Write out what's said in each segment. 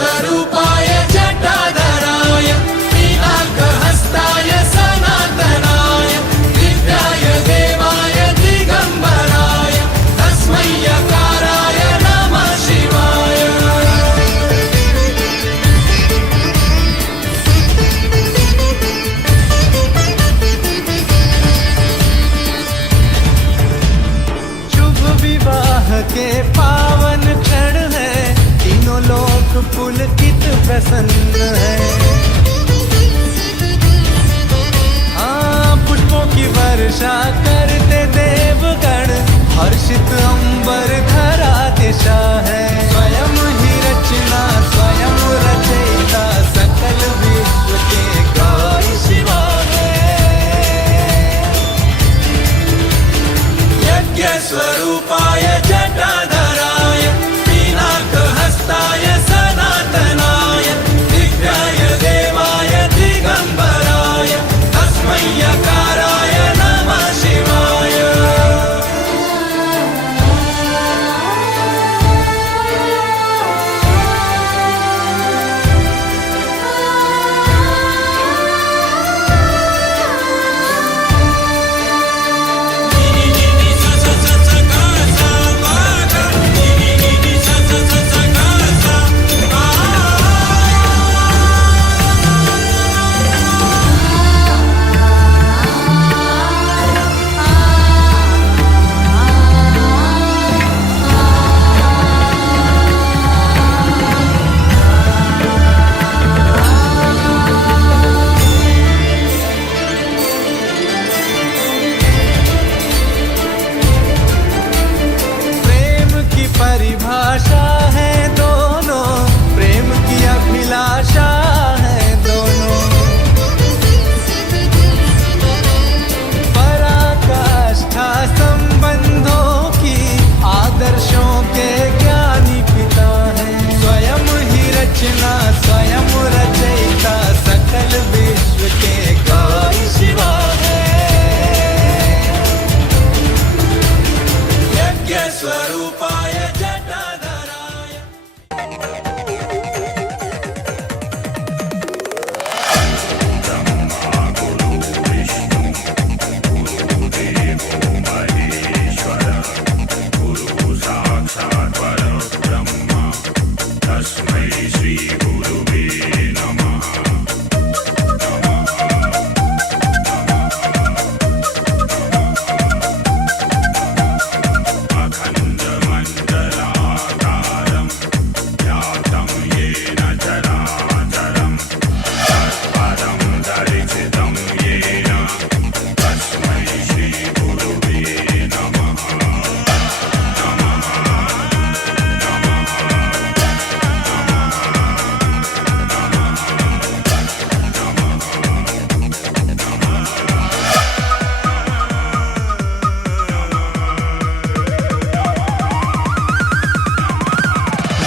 यज्ञस्वरूपाय जटाधराय मीनाकहस्ताय सनातनाय दिव्याय देवाय दिगंबराय तस्मै यकाराय नमः शिवाय। शुभ विवाह के पावन क्षण है, तीनों लोक पुलकित प्रसन्न है। हाँ, पुष्पों की वर्षा करते देवगण, हर्षित अंबर धरा दिशा है। स्वयं ही रचना स्वयं रचयिता, सकल विश्व के गौरी शिवा है। यज्ञस्वरूपाय जटाधराय मीनाकहस्ताय सनातनाय दिव्याय देवाय दिगंबराय तस्मै यकाराय नमः शिवाय। प्रेम की परिभाषा है दोनों, प्रेम की अभिलाषा है दोनों। पराकाष्ठा संबंधों की, आदर्शों के ज्ञानी पिता है। स्वयं ही रचना स्वयं रचयिता, सकल विश्व के गौरी शिवा है। यज्ञस्वरूपाय जटाधराय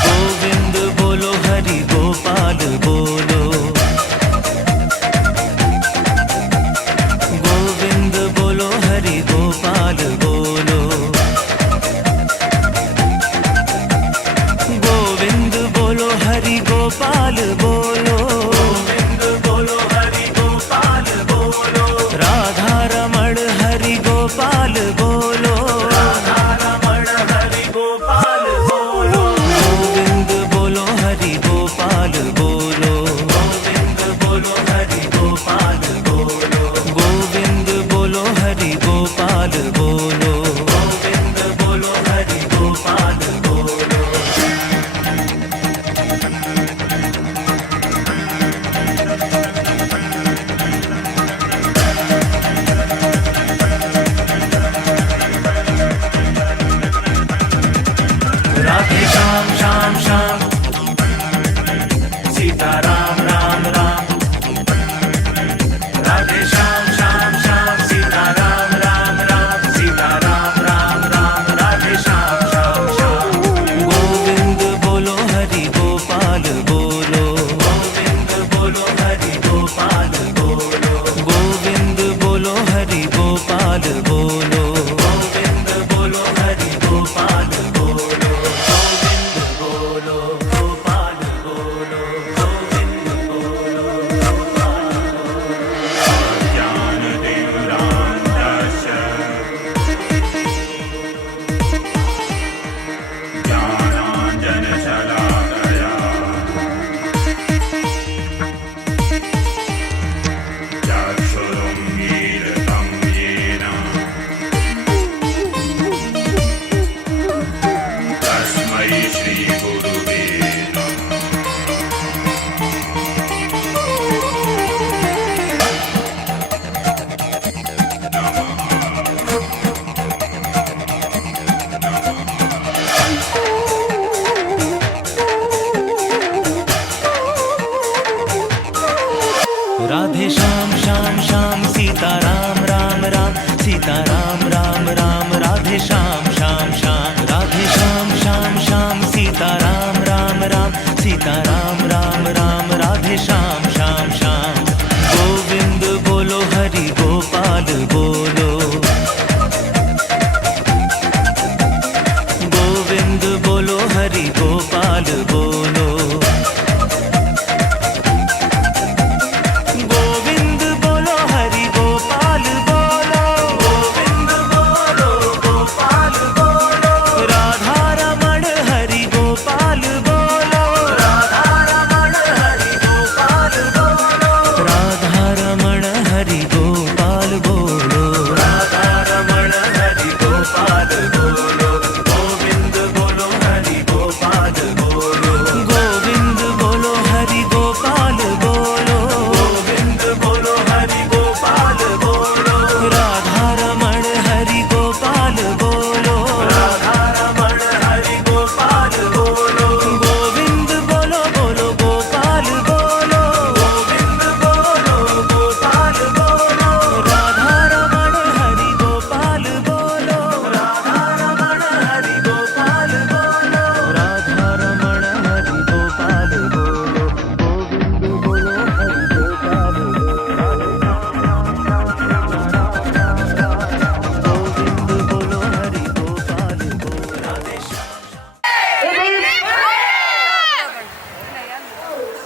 गोविंद बोलो हरि गोपाल बोलो, गोविंद बोलो हरि गोपाल बोलो, गोविंद बोलो हरि गोपाल बोलो, गोविंद बोलो हरि गोपाल बोलो, राधा रमण हरि गोपाल बोलो, राधा रमण हरि गोपाल बोलो, गोविंद बोलो हरि गोपाल बोलो, गोविंद बोलो हरि गोपाल बोलो, गोविंद बोलो हरि गोपाल बोलो, गोविंद बोलो हरि गोपाल बोलो। राधे श्याम श्याम श्याम, सीता राम राम राम। राधे श्याम श्याम श्याम, सीता राम राम राम, सीता राम राम राम, राधे श्याम श्याम श्याम। गोविंद बोलो हरि गोपाल बोलो, गोविंद बोलो हरि गोपाल बोलो, गोविंद बोलो हरि गोपाल बोलो, गोविंद बोलो हरि गोपाल बोलो, गोविंद बोलो।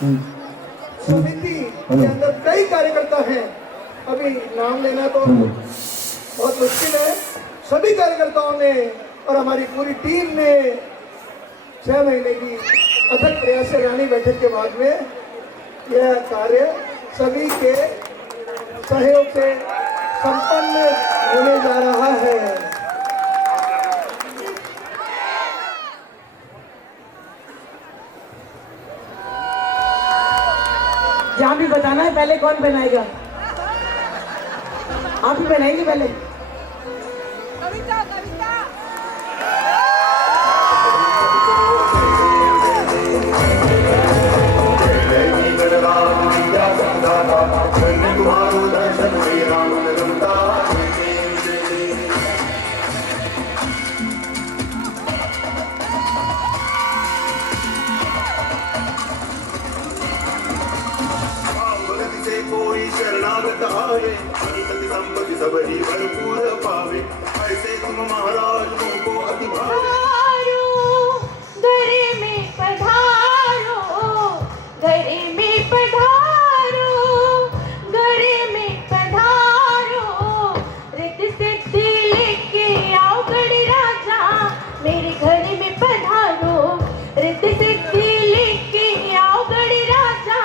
समिति के अंदर कई कार्यकर्ता हैं। अभी नाम लेना तो बहुत मुश्किल है। सभी कार्यकर्ताओं ने और हमारी पूरी टीम ने 6 महीने की अथक प्रयास से रानी बैठक के बाद में यह कार्य सभी के सहयोग से संपन्न होने जा रहा है। जहाँ भी बताना है पहले कौन बनाएगा? आप ही बनाएंगे पहले? कविता कविता कोई शरणागत आए सती संपत्ति सबरी भरपूर पावे ऐसे तुम महाराज को अति पधारो घरे में पधारो घरे में पधारो घरे में पधारो रिद्धि सिद्धि लेके आओ गढ़ राजा मेरे घर में पधारो रिद्धि सिद्धि लेके आओ गढ़ राजा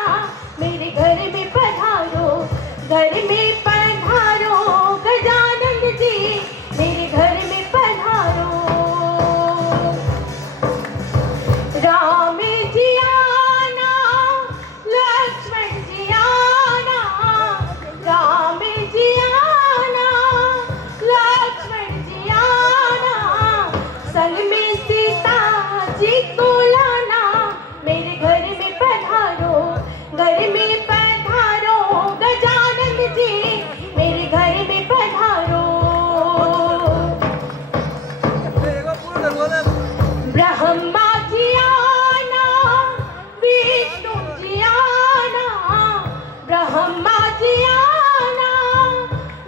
मेरे घर में पधारो घर में पधारो गजानंद जी मेरे घर में पधारो राम जी आना लक्ष्मण जी आना राम जी आना लक्ष्मण जी आना संग में सीता जी को लाना मेरे घर में पधारो घर में पधारो गजानंद जी मेरे घर में पधारो ब्रह्मा जी आना विष्णु जी आना ब्रह्मा जी आना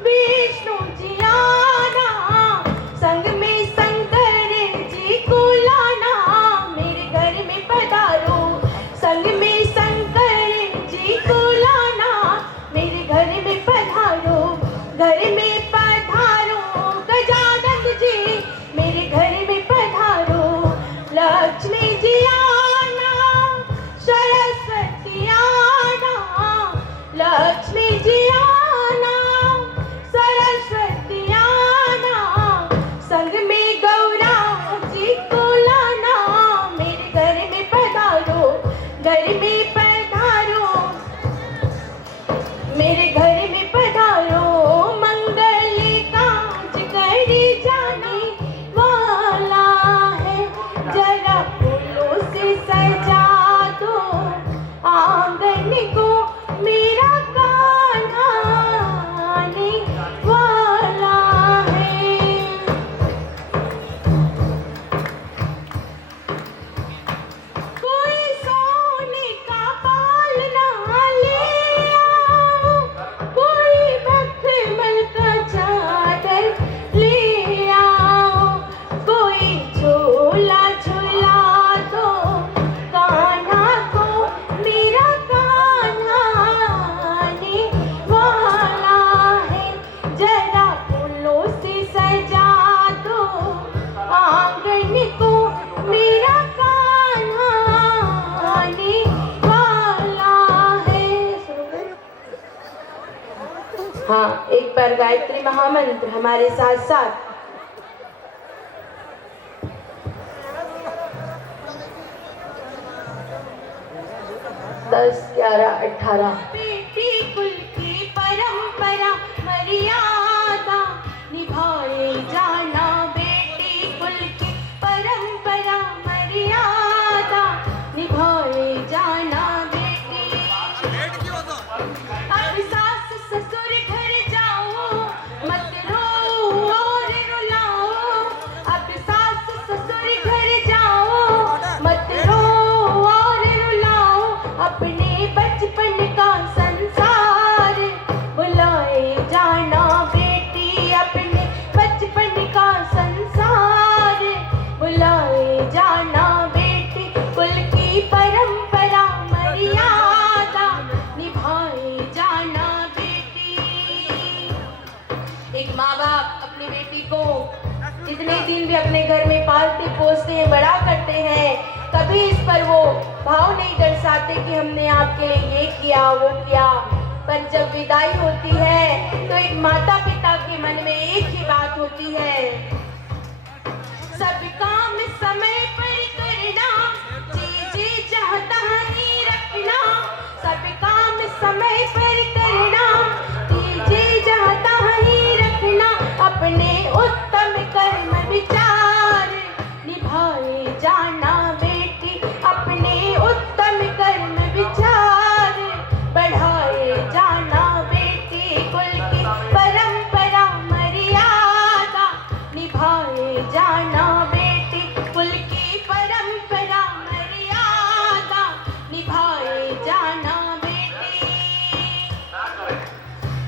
विष्णु जी आना संग में शंकर जी को लाना मेरे घर में पधारो संग में शंकर जी को लाना मेरे घर में पधारो घर में पधारो गजानंद जी मेरे घर में पधारो लक्ष्मी जी आना सरस्वती आना लक्ष्मी जी आना सरस्वती आना संग में गौरा जी को लाना मेरे घर में पधारो घर में पधारो मेरे घर में पधारो मंगल काज करी जाने वाला है जरा फूलों से सजा दो आंगन को मेरा कान्हा आने वाला है कोई सोने का पालना ले आओ कोई मखमल का चादर ले आओ कोई झोला झुला दो कान्हा को मेरा कान्हा आने वाला है जरा फूलों से सजा दो आंगन को मेरा कान्हा आने वाला है। हाँ, एक बार गायत्री महामंत्र हमारे साथ साथ। दस 11 18 बेटी कुल की परंपरा मर्यादा निभाए जाना बेटी कुल की परंपरा मर्यादा निभाए जाना बेटी अब सास ससुर घर जाओ मत रो और रुलाओ अब सास ससुर घर जाओ मत रो और रुलाओ अपने बचपन का संसार बुलाए जाना बेटी अपने बचपन का संसार बुलाए जाना बेटी कुल की परंपरा मर्यादा दिन भी अपने घर में पालते पोसते हैं, बड़ा करते हैं, कभी इस पर वो भाव नहीं दर्शाते कि हमने आपके लिए ये किया वो किया। पर जब विदाई होती है तो एक माता पिता के मन में एक ही बात होती है, सब काम समय पर करना, जी चाहता नहीं रखना, सब काम समय पर करना, जी चाहता ही रखना, अपने उत्तम कर्म विचार निभाए जाना बेटी, अपने उत्तम कर्म विचार बढ़ाए जाना बेटी, कुल की परंपरा मर्यादा निभाए जाना बेटी, कुल की परंपरा मर्यादा निभाए जाना बेटी।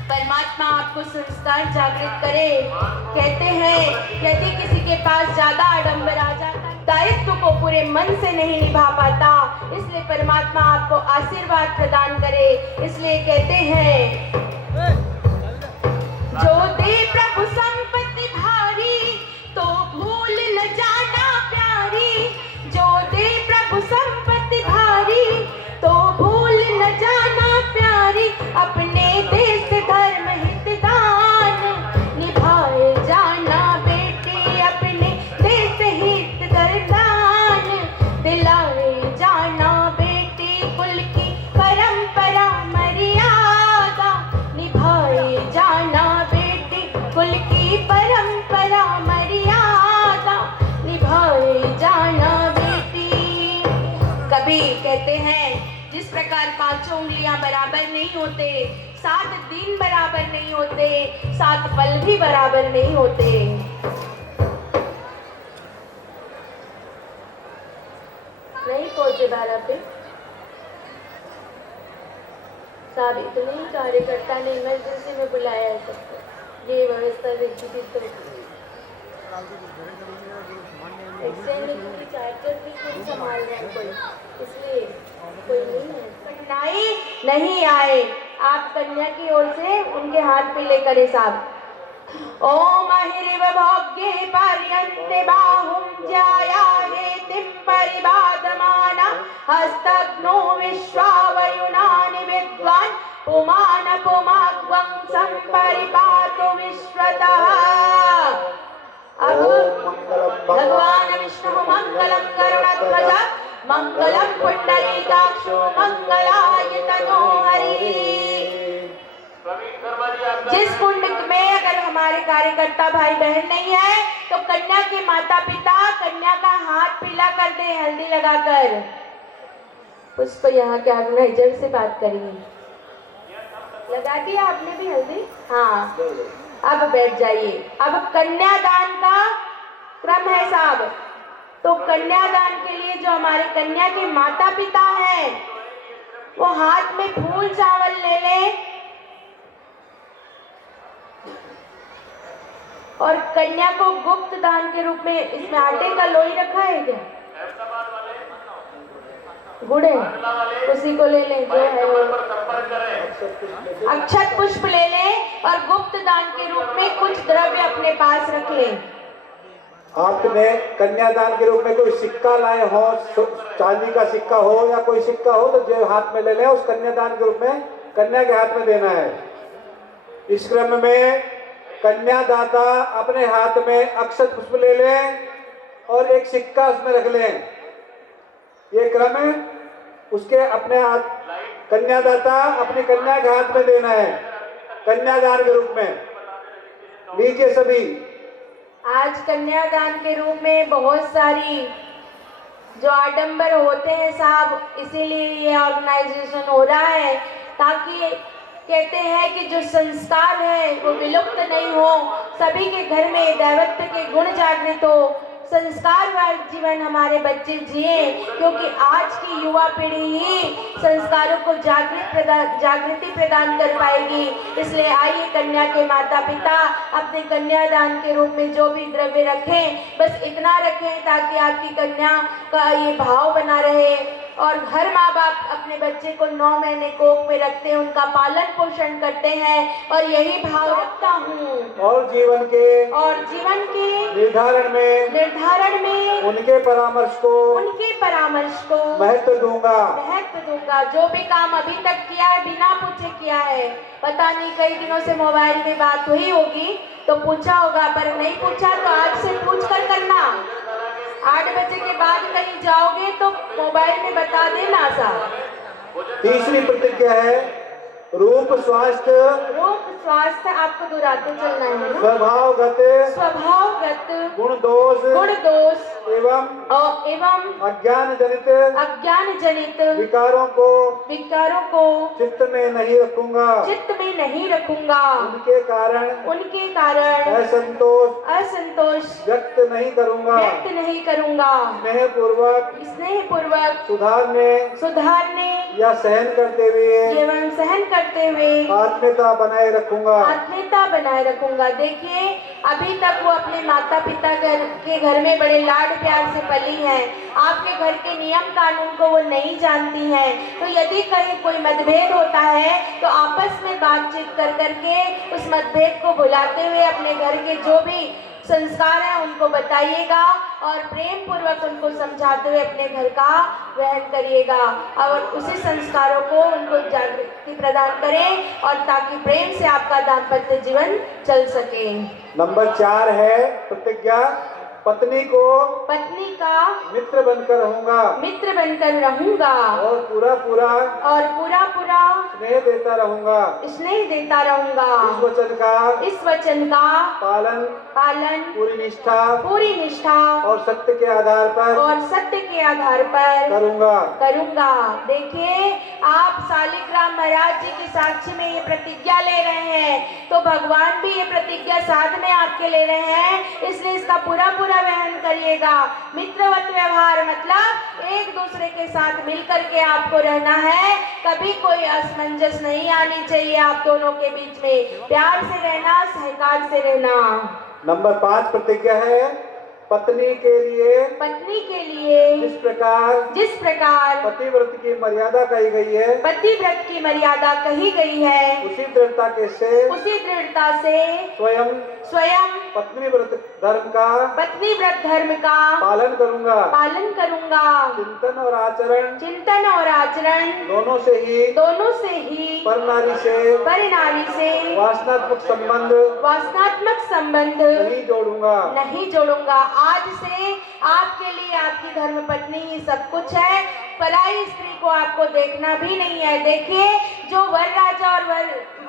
परमात्मा आपको संस्कार जागृत करे। कहते हैं यदि किसी के पास ज्यादा आडंबर आ जाता है, दायित्व को पूरे मन से नहीं निभा पाता, इसलिए परमात्मा आपको आशीर्वाद प्रदान करे। इसलिए कहते हैं, जो दे प्रभु संपत्ति भारी तो भूल न जाना प्यारी, जो दे प्रभु संपत्ति भारी तो भूल न जाना प्यारी, अपने देश धर्म हित दान निभाए जाना बेटी, अपने देश हित दान दिलाए जाना बेटी, कुल की परंपरा मर्यादा निभाए जाना बेटी, कुल की परंपरा मर्यादा निभाए जाना बेटी। कभी कहते हैं जिस प्रकार पांचों उंगलियां बराबर नहीं होते, 7 दिन बराबर नहीं होते, 7 पल भी बराबर नहीं होते। नहीं पहुंचे 12 पे साहब, इतने ही कार्यकर्ता ने इमरजेंसी में बुलाया है सबको, ये व्यवस्था देखी थी तो एक्सटेंड की चार्जर भी कोई संभाल रहा है कोई, इसलिए कोई नहीं है। कठिनाई नहीं आए, आप कन्या की ओर से उनके हाथ पे लेकर साहब, ओम अहिरिव भोग्ये पर्यन्ते बाहुं ज्यायाहे तिं परिबाधमाना, हस्तग्नो विश्वावयुनानि विद्वान्, पुमान पुमाग्वं संपरिपातु विश्वतः। अब भगवान विष्णु मंगलम गरुड़ध्वज मंगलम पुंडरीकाक्षो मंगलाय तनो हरि। जिस कुंड में अगर हमारे कार्यकर्ता भाई बहन नहीं है तो कन्या के माता पिता कन्या का हाथ पीला कर दे हल्दी लगाकर। पुष्प यहाँ के ऑर्गेनाइजर से बात करिए, लगा दिया आपने भी हल्दी? हाँ, अब बैठ जाइए। अब कन्यादान का क्रम है साहब, तो कन्यादान के लिए जो हमारे कन्या के माता पिता हैं वो हाथ में फूल चावल ले ले और कन्या को गुप्त दान के रूप में, इसमें आटे का लोई रखा है क्या? गुड़ है, उसी को ले लें जो है वो। अक्षत पुष्प ले लें और गुप्त दान के रूप में कुछ द्रव्य अपने पास रख लें। आपने कन्यादान के रूप में कोई सिक्का लाए हो, चांदी का सिक्का हो या कोई सिक्का हो तो जो हाथ में ले लें, उस कन्यादान के रूप में कन्या के हाथ में देना है। इस क्रम में कन्यादाता अपने हाथ में अक्षत पुष्प ले लें और एक सिक्का उसमें रख लें। ये क्रम है, उसके अपने हाथ कन्यादाता अपनी कन्या के हाथ में देना है कन्यादान के रूप में। लीजिए सभी। आज कन्यादान के रूप में बहुत सारी जो आडंबर होते हैं साहब, इसीलिए ये ऑर्गेनाइजेशन हो रहा है ताकि कहते हैं कि जो संस्कार है वो विलुप्त नहीं हो, सभी के घर में दैवत्व के गुण जागृत हो, संस्कारवान जीवन हमारे बच्चे जिए, क्योंकि आज की युवा पीढ़ी ही संस्कारों को जागृति प्रदान कर पाएगी। इसलिए आइए कन्या के माता पिता अपने कन्यादान के रूप में जो भी द्रव्य रखें, बस इतना रखें ताकि आपकी कन्या का ये भाव बना रहे और हर माँ बाप अपने बच्चे को 9 महीने कोख में रखते हैं, उनका पालन पोषण करते हैं और यही भाव रखता हूँ। और जीवन के निर्धारण में उनके परामर्श को महत्व दूंगा। जो भी काम अभी तक किया है बिना पूछे किया है, पता नहीं कई दिनों से मोबाइल में बात हुई होगी तो पूछा होगा, पर नहीं पूछा तो आज से पूछ कर करना। 8 बजे के बाद कहीं जाओगे तो मोबाइल में बता देना साहब। तीसरी प्रतिज्ञा है रूप स्वास्थ्य आपको दुराते चलना है ना? स्वभावगत गुण दोष एवं अज्ञान जनित विकारों को चित्त में नहीं रखूंगा। उनके कारण असंतोष व्यक्त नहीं करूंगा। स्नेह पूर्वक सुधारने या सहन करते हुए आत्मीयता बनाए रखूंगा। देखिए अभी तक वो अपने माता पिता के घर में बड़े लाड प्यार से पली हैं, आपके घर के नियम कानून को वो नहीं जानती हैं। तो यदि कहीं कोई मतभेद होता है तो आपस में बातचीत कर करके उस मतभेद को भुलाते हुए अपने घर के जो भी संस्कार है उनको बताइएगा और प्रेम पूर्वक उनको समझाते हुए अपने घर का वहन करिएगा और उसी संस्कारों को उनको जागृति प्रदान करें और ताकि प्रेम से आपका दाम्पत्य जीवन चल सके। नंबर 4 है प्रतिज्ञा पत्नी का मित्र बनकर रहूंगा और पूरा स्नेह देता रहूंगा। इस वचन का पालन पूरी निष्ठा और सत्य के आधार पर करूंगा। देखिए आप शालिग्राम महाराज जी की साक्षी में ये प्रतिज्ञा ले रहे हैं तो भगवान भी ये प्रतिज्ञा साथ में आपके ले रहे हैं, इसलिए इसका पूरा वहन करिएगा। मित्रवत व्यवहार मतलब एक दूसरे के साथ मिलकर के आपको रहना है, कभी कोई असमंजस नहीं आनी चाहिए आप दोनों के बीच में, प्यार से रहना, सहकार से रहना। नंबर 5 प्रतिज्ञा है पत्नी के लिए जिस प्रकार पतिव्रत की मर्यादा कही गई है उसी दृढ़ता से स्वयं पत्नीव्रत धर्म का पालन करूंगा। चिंतन और आचरण दोनों से ही पर नारी से वासनात्मक संबंध नहीं जोड़ूंगा। आज से आपके लिए आपकी धर्मपत्नी ही सब कुछ है, पराई स्त्री को आपको देखना भी नहीं है। देखिए जो वर राजा और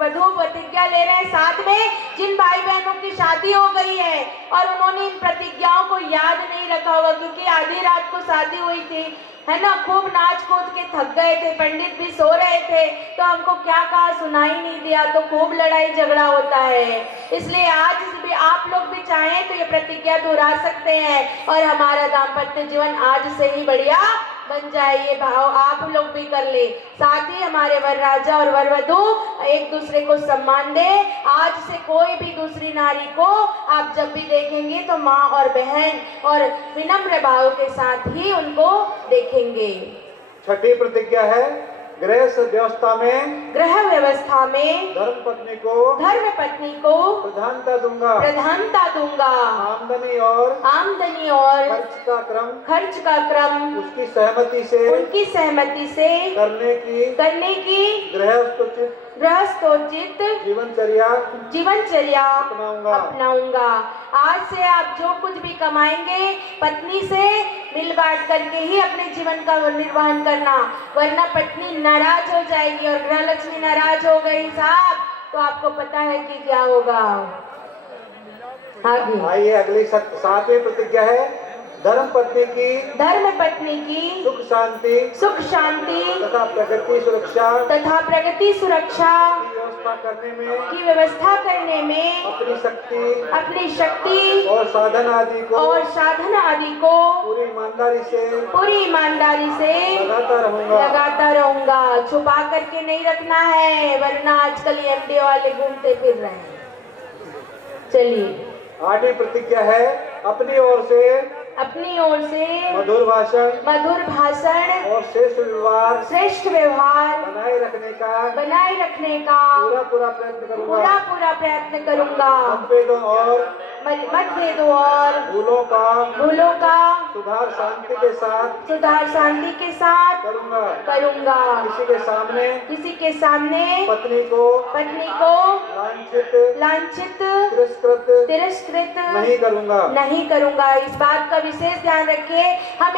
वधू प्रतिज्ञा ले रहे हैं, साथ में जिन भाई बहनों की शादी हो गई है और उन्होंने इन प्रतिज्ञाओं को याद नहीं रखा होगा क्योंकि आधी रात को शादी हुई थी, है ना, खूब नाच कूद के थक गए थे, पंडित भी सो रहे थे तो हमको क्या कहा सुनाई नहीं दिया, तो खूब लड़ाई झगड़ा होता है। इसलिए आज भी आप लोग भी चाहें तो ये प्रतिज्ञा दोहरा सकते हैं और हमारा दाम्पत्य जीवन आज से ही बढ़िया बन जाए, ये भाव आप लोग भी कर ले। साथ ही हमारे वर राजा और वर वधू एक दूसरे को सम्मान दे। आज से कोई भी दूसरी नारी को आप जब भी देखेंगे तो माँ और बहन और विनम्र भाव के साथ ही उनको देखेंगे। छठी प्रतिज्ञा है गृह व्यवस्था में धर्म पत्नी को प्रधानता दूंगा। आमदनी और खर्च का क्रम उनकी सहमति से करने की गृहस्थोचित जीवनचर्या अपनाऊंगा। आज से आप जो कुछ भी कमाएंगे पत्नी से मिल बांट करके ही अपने जीवन का निर्वहन करना, वरना पत्नी नाराज हो जाएगी और गृह लक्ष्मी नाराज हो गई साहब तो आपको पता है कि क्या होगा। आइए अगली 7वीं प्रतिज्ञा है धर्म पत्नी की सुख शांति तथा प्रगति सुरक्षा की व्यवस्था करने में अपनी शक्ति और साधन आदि को पूरी ईमानदारी से लगाता रहूंगा। छुपा करके नहीं रखना है, वरना आजकल एमडी वाले घूमते फिर रहे हैं। चलिए 8वीं प्रतिज्ञा है अपनी ओर से अपनी ओर से मधुर भाषण और श्रेष्ठ व्यवहार बनाए रखने का पूरा प्रयत्न करूंगा। मतभेदों और भूलों का सुधार शांति के साथ करूंगा। किसी के सामने पत्नी को लांछित तिरस्कृत नहीं करूंगा। इस बात का विशेष ध्यान रखिए। हम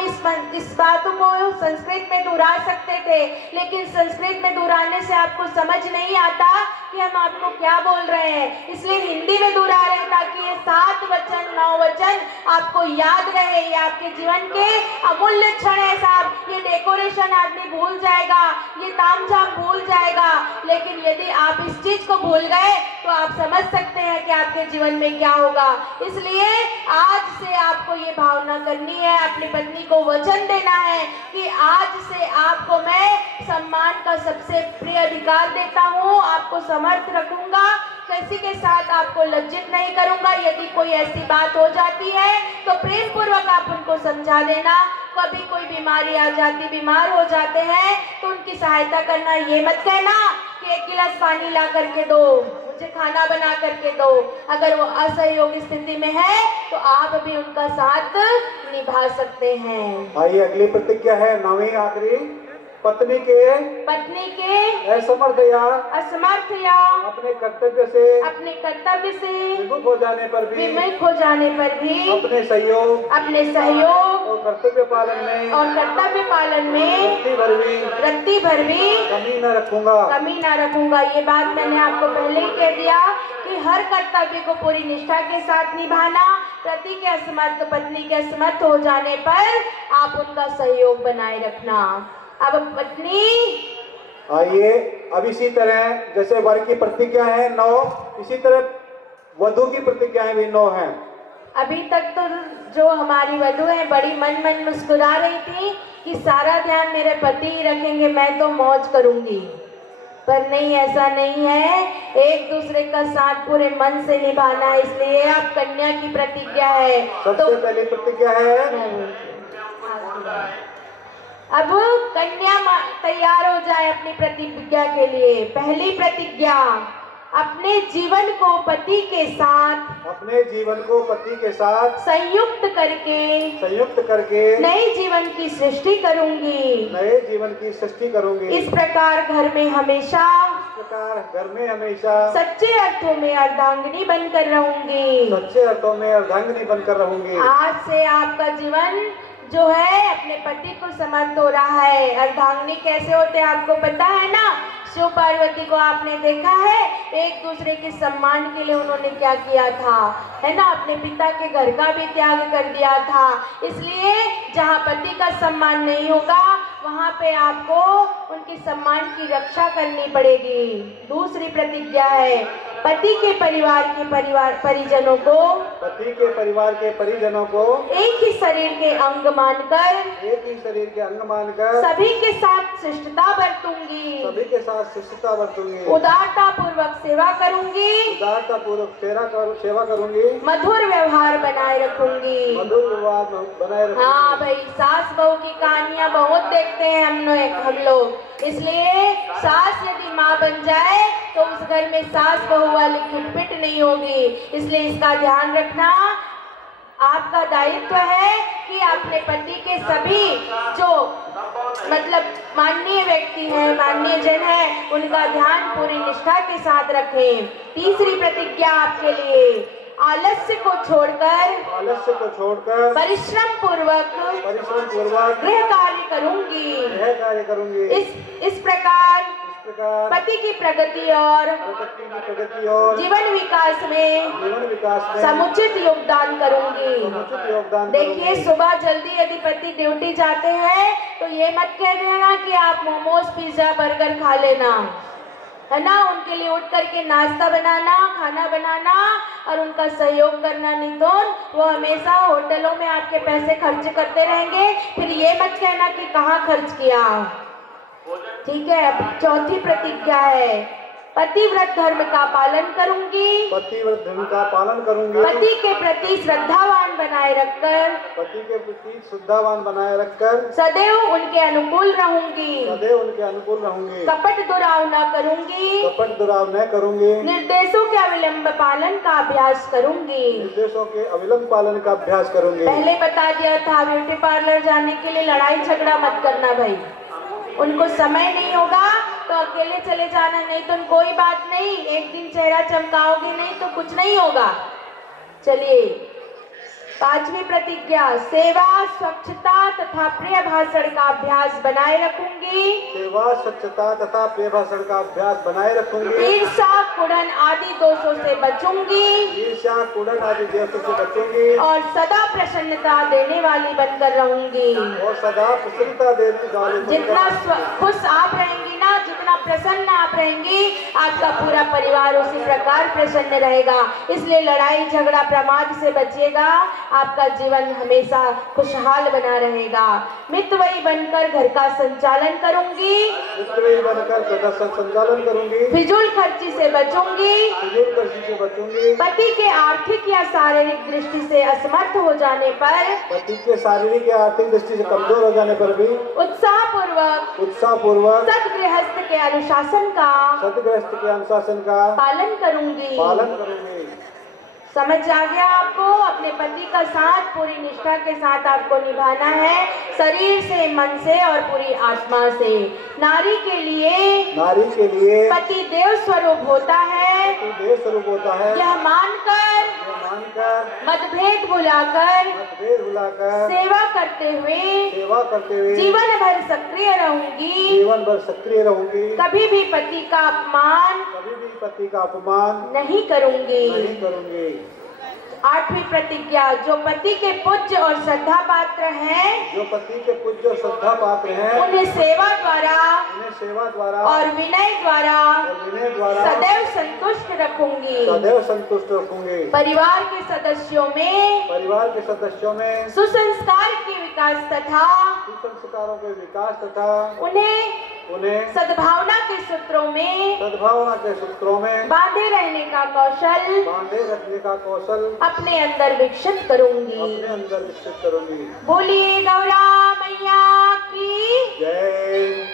इस बातों को संस्कृत में दोहरा सकते थे, लेकिन संस्कृत में दोहराने से आपको समझ नहीं आता कि हम आपको क्या बोल रहे हैं, इसलिए हिंदी में दोहरा रहे हैं ताकि ये 7 वचन 9 वचन आपको याद रहे। ये आपके जीवन के अमूल्य क्षण है साहब। ये डेकोरेशन आदमी भूल जाएगा, ये तामझाम भूल जाएगा, लेकिन यदि आप इस चीज को भूल गए तो आप समझ सकते हैं कि आपके जीवन में क्या होगा। इसलिए आज से आपको ये भावना करनी है, अपनी पत्नी को वचन देना है कि आज से आपको मैं सम्मान का सबसे प्रिय अधिकार देता हूँ, आपको समर्थ रखूंगा, किसी के साथ आपको लज्जित नहीं करूंगा। यदि कोई ऐसी बात हो जाती है तो प्रेम पूर्वक आप उनको समझा देना। कभी कोई बीमारी आ जाती, बीमार हो जाते हैं तो उनकी सहायता करना। ये मत कहना कि 1 गिलास पानी ला करके दो, मुझे खाना बना करके दो। अगर वो असहयोग स्थिति में है तो आप भी उनका साथ निभा सकते हैं। आइए अगली प्रतिज्ञा है 9वीं आखिरी। पत्नी के असमर्थ या अपने कर्तव्य से विमुख हो जाने पर भी अपने सहयोग और कर्तव्य पालन में रत्ती भर भी कमी न रखूंगा। ये बात मैंने आपको पहले ही कह दिया कि हर कर्तव्य को पूरी निष्ठा के साथ निभाना। पति के असमर्थ, पत्नी के असमर्थ हो जाने पर आप उनका सहयोग बनाए रखना। अब पत्नी, आइए अब इसी तरह जैसे वर की प्रतिज्ञा है 9, इसी तरह वधु की प्रतिज्ञाएं भी 9 हैं। अभी तक तो जो हमारी वधु है बड़ी मन मुस्कुरा रही थी कि सारा ध्यान मेरे पति ही रखेंगे, मैं तो मौज करूंगी, पर नहीं, ऐसा नहीं है। एक दूसरे का साथ पूरे मन से निभाना है। इसलिए आप कन्या की प्रतिज्ञा है। सबसे पहली प्रतिज्ञा है, अब कन्या तैयार हो जाए अपनी प्रतिज्ञा के लिए। पहली प्रतिज्ञा, अपने जीवन को पति के साथ संयुक्त करके नए जीवन की सृष्टि करूंगी। इस प्रकार घर में हमेशा सच्चे अर्थों में अर्धांगिनी बनकर रहूंगी। आज से आपका जीवन जो है अपने पति को समर्थ हो रहा है। अर्धांगिनी कैसे होते हैं आपको पता है ना। शिव पार्वती को आपने देखा है, एक दूसरे के सम्मान के लिए उन्होंने क्या किया था, है ना, अपने पिता के घर का भी त्याग कर दिया था। इसलिए जहाँ पति का सम्मान नहीं होगा वहाँ पे आपको उनके सम्मान की रक्षा करनी पड़ेगी। दूसरी प्रतिज्ञा है, पति के परिवार के परिजनों को एक ही शरीर के अंग मानकर सभी के साथ शिष्टता बरतूंगी। उदारता पूर्वक सेवा करूंगी। मधुर व्यवहार बनाए रखूंगी। हाँ भाई, सास बहू की कहानियाँ बहुत देखते हैं हम लोग। इसलिए सास यदि माँ बन जाए तो उस घर में सास बहू वाली खिटपिट नहीं होगी। इसलिए इसका ध्यान रखना आपका दायित्व है कि अपने पति के सभी जो मतलब माननीय व्यक्ति हैं, माननीय जन हैं, उनका ध्यान पूरी निष्ठा के साथ रखें। तीसरी प्रतिज्ञा आपके लिए, आलस्य को छोड़कर परिश्रम पूर्वक गृह कार्य करूंगी। इस प्रकार पति की प्रगति और जीवन विकास में समुचित योगदान करूंगी। देखिए, सुबह जल्दी यदि पति ड्यूटी जाते हैं तो ये मत कह देना कि आप मोमोज पिज्जा बर्गर खा लेना, है ना। उनके लिए उठ करके नाश्ता बनाना, खाना बनाना और उनका सहयोग करना। नहीं तो वो हमेशा होटलों में आपके पैसे खर्च करते रहेंगे, फिर ये मत कहना कि कहाँ खर्च किया। ठीक है। अब चौथी प्रतिज्ञा है, पतिव्रत धर्म का पालन करूंगी, पतिव्रत धर्म का पालन करूंगी, पति के प्रति श्रद्धावान बनाए रखकर, पति के प्रति श्रद्धावान बनाए रखकर, सदैव उनके अनुकूल रहूंगी, सदैव उनके अनुकूल रहूंगी, कपट दुराव न करूंगी, कपट दुराव न करूंगी, निर्देशों के अविलंब पालन का अभ्यास करूंगी। निर्देशों के अविलंब पालन का अभ्यास करूंगी। पहले बता दिया था ब्यूटी पार्लर जाने के लिए लड़ाई झगड़ा मत करना भाई, उनको समय नहीं होगा तो अकेले चले जाना, नहीं तो कोई बात नहीं, एक दिन चेहरा चमकाओगे नहीं तो कुछ नहीं होगा। चलिए, 5वीं प्रतिज्ञा, सेवा स्वच्छता तथा प्रिय भाषण का अभ्यास बनाए रखूंगी, सेवा स्वच्छता तथा प्रिय भाषण का अभ्यास बनाए रखूंगी, ईर्ष्या कुड़न आदि दोषों से बचूंगी, ईर्ष्या कुड़न आदि दोषों से बचूंगी, और सदा प्रसन्नता देने वाली बनकर रहूंगी। और सदा प्रसन्नता देने वाली जितना खुश आप रहेंगी ना, जितना प्रसन्न आप रहेंगी, आपका पूरा परिवार उसी प्रकार प्रसन्न रहेगा। इसलिए लड़ाई झगड़ा प्रमाद से बचिएगा, आपका जीवन हमेशा खुशहाल बना रहेगा। मितव्ययी बनकर घर का संचालन करूंगी, मितव्ययी बनकर घर का संचालन करूंगी, फिजूल खर्ची से बचूंगी, फिजूल खर्ची से बचूंगी, पति के आर्थिक या शारीरिक दृष्टि से असमर्थ हो जाने पर, पति के शारीरिक या आर्थिक दृष्टि से कमजोर हो जाने पर भी उत्साह पूर्वक सदगृहस्थ के अनुशासन का पालन करूंगी। समझ आ गया आपको? अपने पति का साथ पूरी निष्ठा के साथ आपको निभाना है, शरीर से, मन से और पूरी आत्मा से। नारी के लिए पति देव स्वरूप होता है, यह मानकर मतभेद भुलाकर सेवा करते हुए जीवन भर सक्रिय रहूंगी, कभी भी पति का अपमान नहीं करूंगी। 8वीं प्रतिज्ञा, जो पति के पूज्य और श्रद्धा पात्र हैं, उन्हें सेवा द्वारा और विनय द्वारा सदैव संतुष्ट रखूंगी। परिवार के सदस्यों में सुसंस्कार के विकास तथा उन्हें सद्भावना के सूत्रों में बांधे रखने का कौशल अपने अंदर विकसित करूंगी। बोलिए गौरा मैया की जय,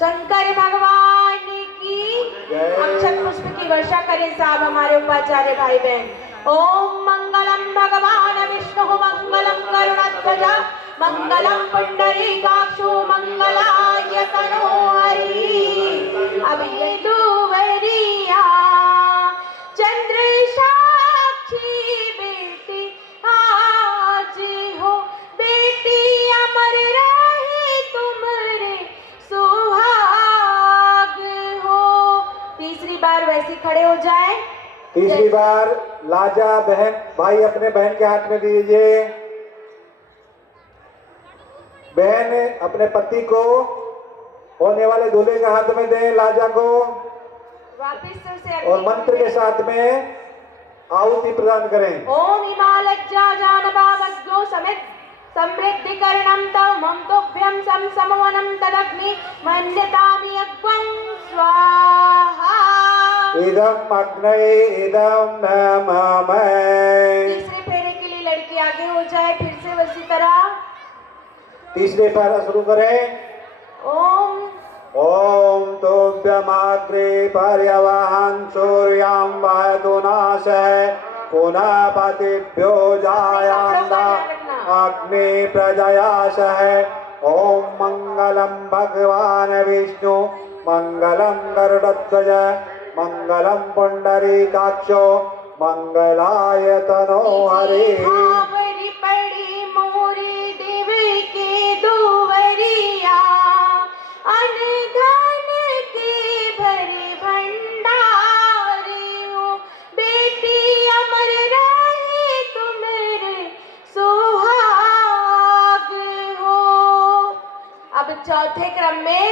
शंकर भगवान की जय। अक्षत पुष्प की वर्षा करें साहब हमारे उपाचार्य भाई बहन। ओम मंगलम भगवान विष्णु मंगलम गरुड़ध्वज मंगलम पुंडरीकाक्षो मंगलाय तनोहरि। अब ये दुवरिया चंद्र साक्षी बेटी आज हो, बेटी अमर रहे तुम्हारे सुहाग हो। तीसरी बार वैसे खड़े हो जाए। तीसरी बार लाजा बहन भाई अपने बहन के हाथ में दीजिए। बहन अपने पति को होने वाले दूल्हे के हाथ में दें लाजा को, वापिस से और मंत्र के साथ में आहुति प्रदान करें। ओम हिमालज्जा जानबावज्ञो समेत समृद्धिकरणं तव ममतोभ्यं सम समवनं तदग्नि मन्यतामि अग्वं स्वाहा। इदं अग्नये इदं नमः। तीसरे फेरे के लिए लड़की आगे हो जाए, फिर से उसी तरह तीसरे पैरा शुरू करें। ओम तोभ्यमाग्रे पर्यवहन् सूर्यां वहतु नाशः पुनः पतिभ्यो जायान्दा अग्नि प्रजयाशः। ओम मंगलम भगवान विष्णु मंगलम गरुड़ध्वज मंगलम पुंडरीकाक्षो मंगलाय तनोहरि। पड़ी मोरी देवी के दुवरिया अनधन के भरे भंडारी हो, बेटी अमर रहे तुम्हारे सुहाग हो। अब चौथे क्रम में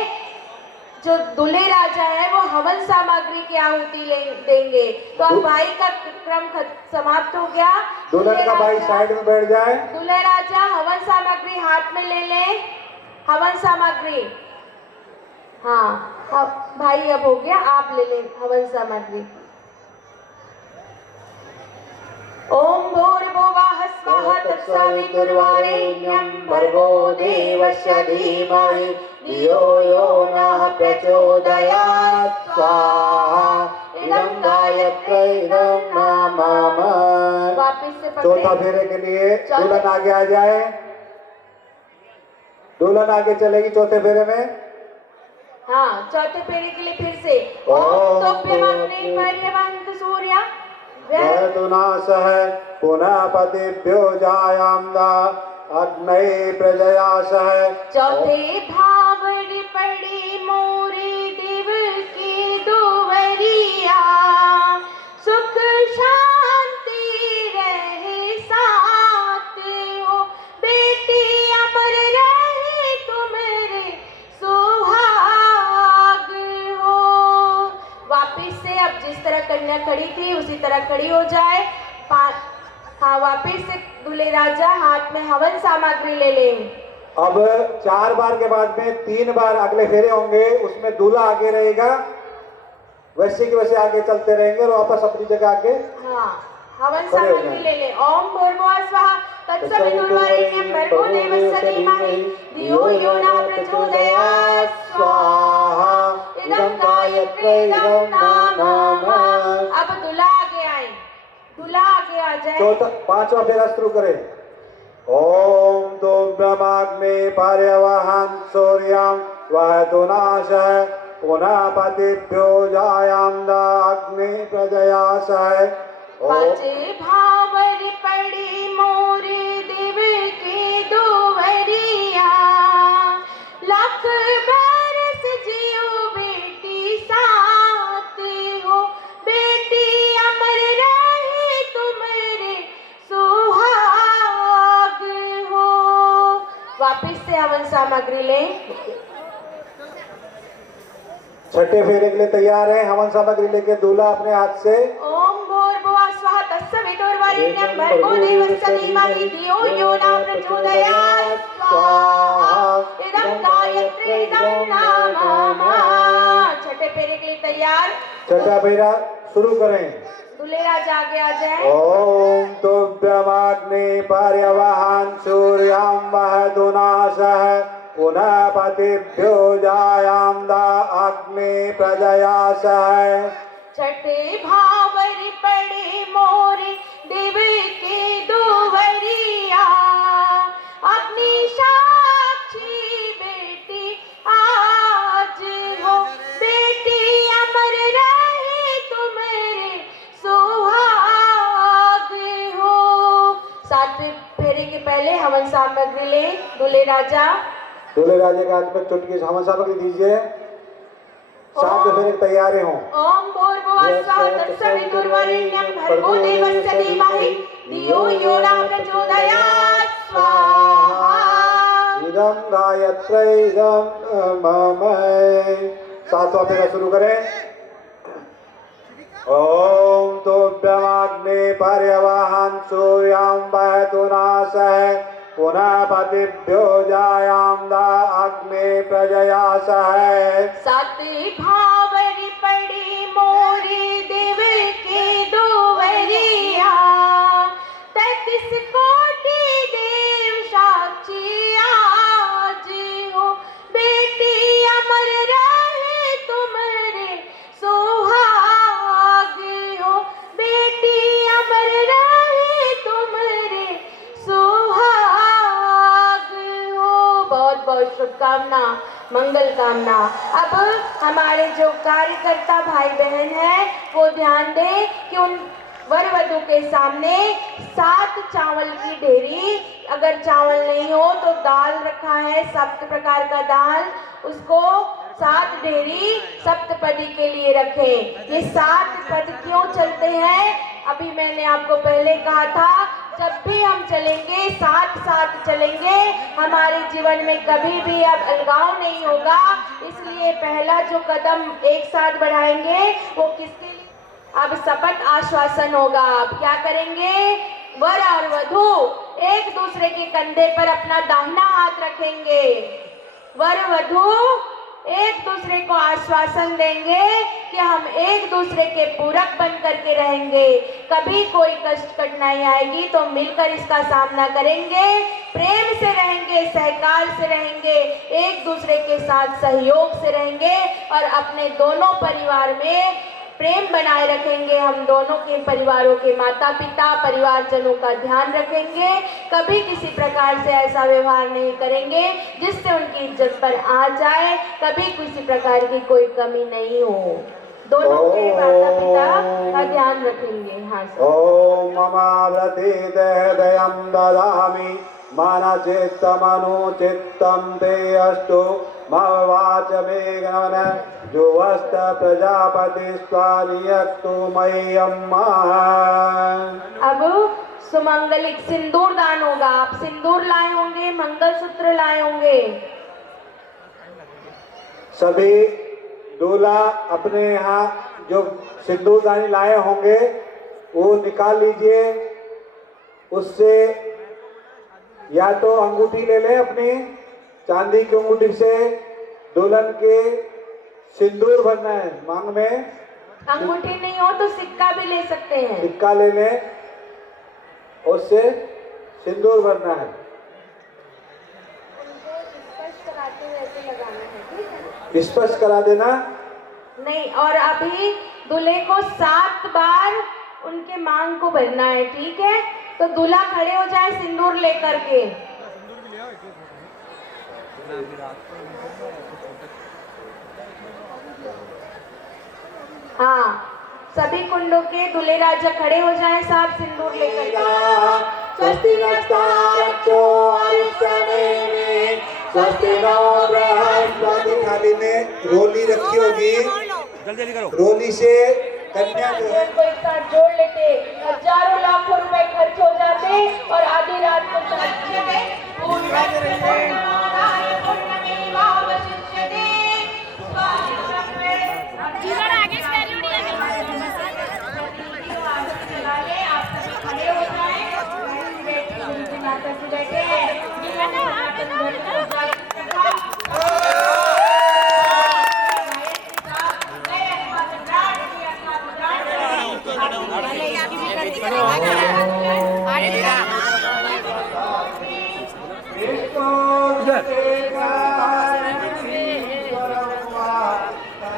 जो दूल्हे राजा है वो हवन सामग्री की आहुति देंगे। तो अब भाई का क्रम समाप्त हो गया। दुल्हन का भाई साइड में बैठ जाए। दूल्हे राजा हवन सामग्री हाथ में ले ले। हवन सामग्री हाँ, भाई अब हो गया, आप ले लें हवन सामग्री। ओम भूर्भुवः स्वः तत्सवितुर्वरेण्यं भर्गो देवस्य धीमहि धियो यो नः प्रचोदयात् स्वाहा इदं गायत्र्यै इदं मम। वापिस से पढ़ते। चौथा फेरे के लिए दुल्हन आगे आ जाए। दुल्हन आगे चलेगी चौथे फेरे में। हाँ, चौथे फेरे के लिए फिर से ओम तोप्यमाग्ने पर्यवन्त सूर्या वैतुनासः पुनः पतिभ्यो जायाम्दा अग्नये प्रजयासः। चौथे भावरी पड़ी मोरी दिव की दुवरिया सुख शांति रहे साथ हो बेटी अमर रहे तुम्हारे सुहाग हो। वापिस से अब जिस तरह कन्या खड़ी थी उसी तरह खड़ी हो जाए। हाँ, वापिस से दूल्हे राजा हाथ में हवन सामग्री ले लें। अब 4 बार के बाद में 3 बार अगले फेरे होंगे, उसमें दूल्हा आगे रहेगा, वैसे के वैसे आगे चलते रहेंगे और वापस अपनी जगह आके हाँ, हवन सामग्री ले लें। ओम भूर्भुवः स्वः तत्सवितुर्वरेण्यं भर्गो देवस्य धीमहि धियो यो नः प्रचोदयात् स्वाहा इदं गायत्र्यै इदं मम। अब दूल्हा आगे आए, दूल्हा आगे आ जाए। चौथा 5वां फेरा शुरू करें। ओम तोभ्यमाग्ने पर्यवहन् सूर्यं वहतुनासः पुनः पतिभ्यो जायाम्दा अग्ने प्रजयासः। पांचे भावरी पड़ी मोरी दिव की दुवरिया लख बरस जियो बेटी साथ हो बेटी अमर रहे तुम्हारे सुहाग हो। वापिस से हवन सामग्री लें। छठे फेरे के लिए तैयार है। हवन सामग्री लेके दूल्हा अपने हाथ से ओम भूर्भुवः स्वः तत्सवितुर्वरेण्यं भर्गो देवस्य धीमहि धियो यो नः प्रचोदयात् स्वाहा इदं गायत्र्यै इदं मम। छठे फेरे के लिए तैयार। छठा फेरा शुरू करें। दूल्हे राजा आगे आ जाए। ओम तोभ्यमाग्ने पर्यवहन् सूर्यं वहतुनासः पुनः पतिभ्यो जायाम्दा अग्ने प्रजयासः। छठे भावरी पड़े मोरी देव के दुवरिया अपनी साक्षी बेटी आज हो बेटी अमर रहे तुम्हारे सुहाग हो। 7वें फेरे के पहले हवन सामग्री ले दूल्हे राजा। दूल्हे राजा के हाथ में चुटकी हवन सामग्री दीजिए। 7वें फेरे की तैयारी हो। ओम भूर्भुवः स्वः तत्सवितुर्वरेण्यं भर्गो देवस्य धीमहि धियो यो नः प्रचोदयात् स्वाहा इदं गायत्र्यै इदं मम। 7वां फेरा शुरू करें। ओम तोभ्यमाग्ने पर्यवहन् सूर्यं वहतुनासः पुनः पतिभ्यो जायाम्दा अग्ने प्रजयासः। 7 भावरी पड़ी मोरी देव के दुवरिया 33 कोटि देव साक्षी आज हो बेटी अमर रहे तुम्हारे सुहाग हो बेटी अमर रहे तुम्हारे सुहाग हो। बहुत बहुत शुभकामना, मंगल कामना। अब हमारे जो कार्यकर्ता भाई बहन हैं वो ध्यान दें कि उन वर वधू के सामने 7 चावल की ढेरी, अगर चावल नहीं हो तो दाल रखा है, 7 प्रकार का दाल, उसको 7 ढेरी सप्तपदी के लिए रखें। ये 7 पद क्यों चलते हैं? अभी मैंने आपको पहले कहा था, जब भी हम चलेंगे साथ साथ चलेंगे, हमारे जीवन में कभी भी अब अलगाव नहीं होगा। इसलिए पहला जो कदम एक साथ बढ़ाएंगे वो किसके लिए? अब शपथ आश्वासन होगा। अब क्या करेंगे? वर और वधू एक दूसरे के कंधे पर अपना दाहिना हाथ रखेंगे। वर वधू एक दूसरे को आश्वासन देंगे कि हम एक दूसरे के पूरक बन करके रहेंगे। कभी कोई कष्ट कठिनाई आएगी तो मिलकर इसका सामना करेंगे, प्रेम से रहेंगे, सहकार से रहेंगे, एक दूसरे के साथ सहयोग से रहेंगे और अपने दोनों परिवार में प्रेम बनाए रखेंगे। हम दोनों के परिवारों के माता पिता परिवारजनों का ध्यान रखेंगे, कभी किसी प्रकार से ऐसा व्यवहार नहीं करेंगे जिससे उनकी इज्जत पर आ जाए, कभी किसी प्रकार की कोई कमी नहीं हो। दोनों के माता पिता का ध्यान रखेंगे। हाँ सर। ओम ममाव्रते दयं ददामि मन चित्तमनु चित्तं ते अस्तु मवाच मे गण जुवस्त प्रजापति स्वानियक्तु मह्यम्। अब सुमंगलिक सिंदूर दान होगा। आप सिंदूर लाए होंगे, मंगलसूत्र लाए होंगे। सभी दूल्हा अपने यहाँ जो सिंदूरदानी लाए होंगे वो निकाल लीजिए। उससे या तो अंगूठी ले लें अपनी चांदी की अंगूठी से, दुल्हन के सिंदूर भरना है मांग में। अंगूठी नहीं हो तो सिक्का भी ले सकते हैं। सिक्का ले लें, उससे सिंदूर भरना है। स्पष्ट करा देना नहीं। और अभी दूल्हे को 7 बार उनके मांग को भरना है, ठीक है? तो दूल्हा खड़े हो जाए सिंदूर लेकर के। हाँ, सभी कुंडों के दूल्हे राजा खड़े हो जाएं साहब सिंदूर लेकर के। स्वस्ति नस्तारक्षो अरिष्टनेमि स्वस्ति नो बृहस्पति। थाली में रोली रखी होगी, जल्दी करो। रोली से कन्या जो है को एक साथ जोड़ लेते, हजारों लाखों रुपए खर्च हो जाते और आधी रात को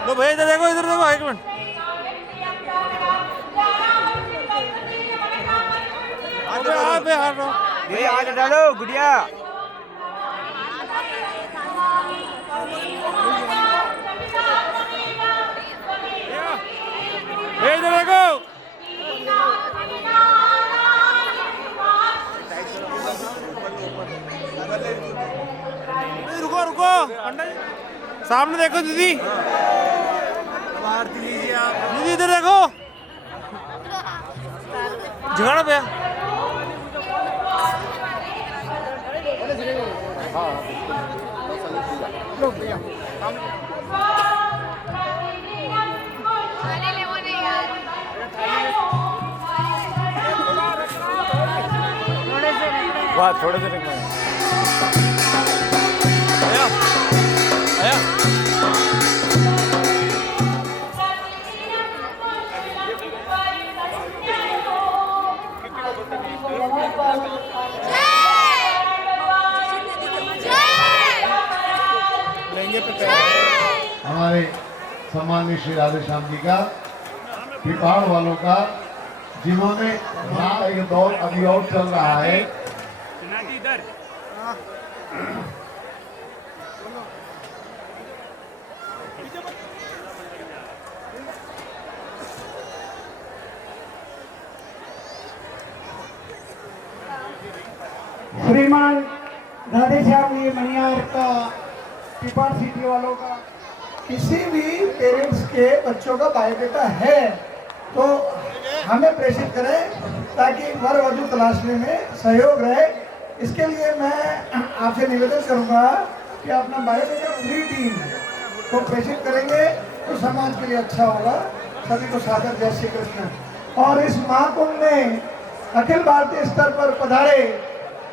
लो भैया इधर देखो, इधर देखो, एक मिनट। आज डालो गुड़िया। इधर देखो। रुको रुको, सामने देखो दीदी। आरती लीजिए आप। दीदी इधर देखो, झगड़ा पे। वाह, थोड़े से आया आया। हमारे सम्माननीय श्री राधेश्याम जी का, पिपाड़ वालों का, जिन्होंने यहाँ एक दौर अभी और चल रहा है। श्रीमान राधेश्याम जी मनियार का, पिपाड़ सिटी वालों का, किसी भी पेरेंट्स के बच्चों का बायोडेटा है तो हमें प्रेषित करें ताकि वर वधू तलाशने में सहयोग रहे। इसके लिए मैं आपसे निवेदन करूंगा कि अपना बायोडेटा पूरी टीम को प्रेषित करेंगे तो समाज के लिए अच्छा होगा। सभी को सादर जय श्री कृष्ण। और इस महाकुंभ में अखिल भारतीय स्तर पर पधारे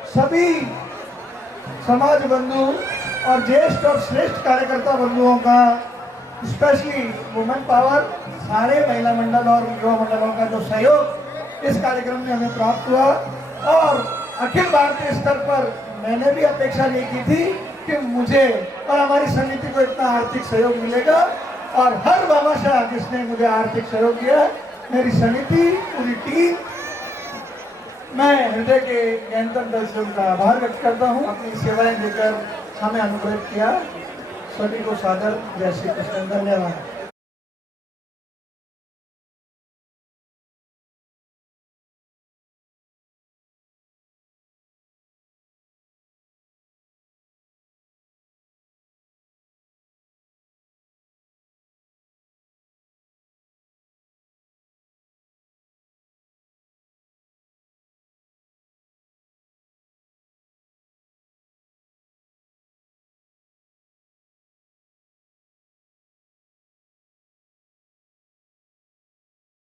सभी समाज बंधु और ज्येष्ठ और श्रेष्ठ कार्यकर्ता बंधुओं का, स्पेशली वुमेन पावर, सारे महिला मंडल और युवा मंडलों का जो सहयोग इस कार्यक्रम में हमें प्राप्त हुआ। और अखिल भारतीय स्तर पर मैंने भी अपेक्षा नहीं की थी कि मुझे और हमारी समिति को इतना आर्थिक सहयोग मिलेगा, और हर भामाशाह जिसने मुझे आर्थिक सहयोग दिया, मेरी समिति, पूरी टीम, मैं हृदय के गहनतम दिल से उनका आभार व्यक्त करता हूँ। अपनी सेवाएं देकर हमें अनुग्रहित किया। सभी को सादर जय श्री कृष्ण, धन्यवाद।